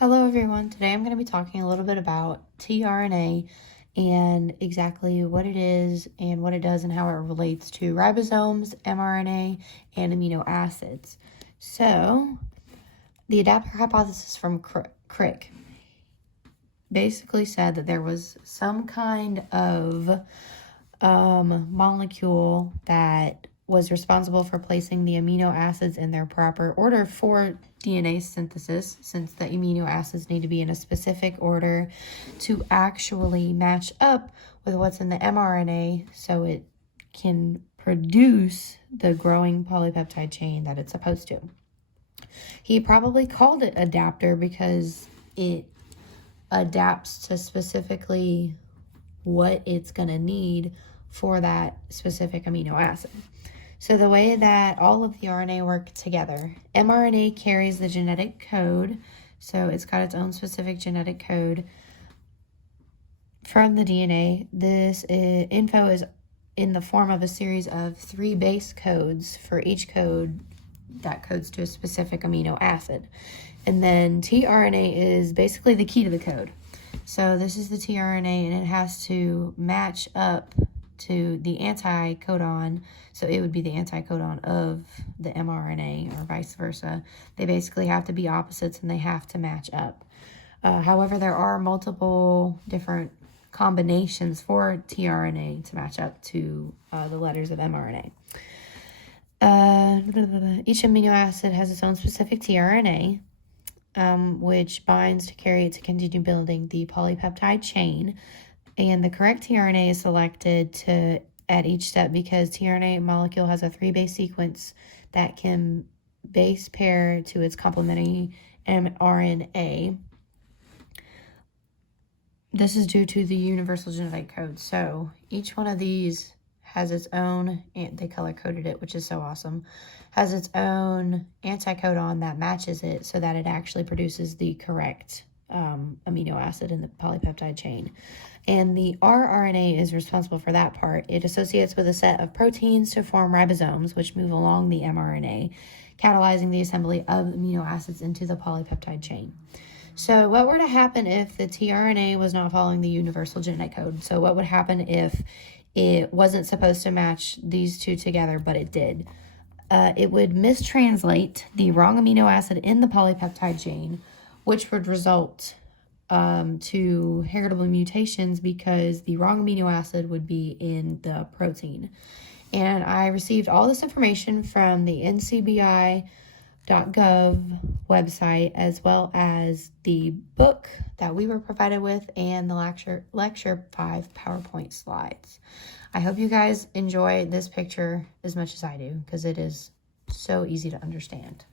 Hello everyone, today I'm going to be talking a little bit about tRNA and exactly what it is and what it does and how it relates to ribosomes, mRNA, and amino acids. So, the adapter hypothesis from Crick basically said that there was some kind of molecule that was responsible for placing the amino acids in their proper order for DNA synthesis, since the amino acids need to be in a specific order to actually match up with what's in the mRNA so it can produce the growing polypeptide chain that it's supposed to. He probably called it adapter because it adapts to specifically what it's going to need for that specific amino acid. So the way that all of the RNA work together, mRNA carries the genetic code, so it's got its own specific genetic code from the DNA. This info is in the form of a series of 3 base codes for each code that codes to a specific amino acid. And then tRNA is basically the key to the code. So this is the tRNA, and it has to match up to the anticodon, so it would be the anticodon of the mRNA or vice versa. They basically have to be opposites and they have to match up. However, there are multiple different combinations for tRNA to match up to the letters of mRNA. Each amino acid has its own specific tRNA, which binds to carry it to continue building the polypeptide chain. And the correct tRNA is selected at each step because tRNA molecule has a 3-base sequence that can base pair to its complementary mRNA. This is due to the universal genetic code. So each one of these has its own, they color-coded it, which is so awesome, has its own anticodon that matches it so that it actually produces the correct amino acid in the polypeptide chain. And the rRNA is responsible for that part. It associates with a set of proteins to form ribosomes, which move along the mRNA, catalyzing the assembly of amino acids into the polypeptide chain. So what were to happen if the tRNA was not following the universal genetic code? So what would happen if it wasn't supposed to match these two together, but it did? It would mistranslate the wrong amino acid in the polypeptide chain, which would result to heritable mutations because the wrong amino acid would be in the protein. And I received all this information from the ncbi.gov website, as well as the book that we were provided with and the lecture 5 PowerPoint slides. I hope you guys enjoy this picture as much as I do because it is so easy to understand.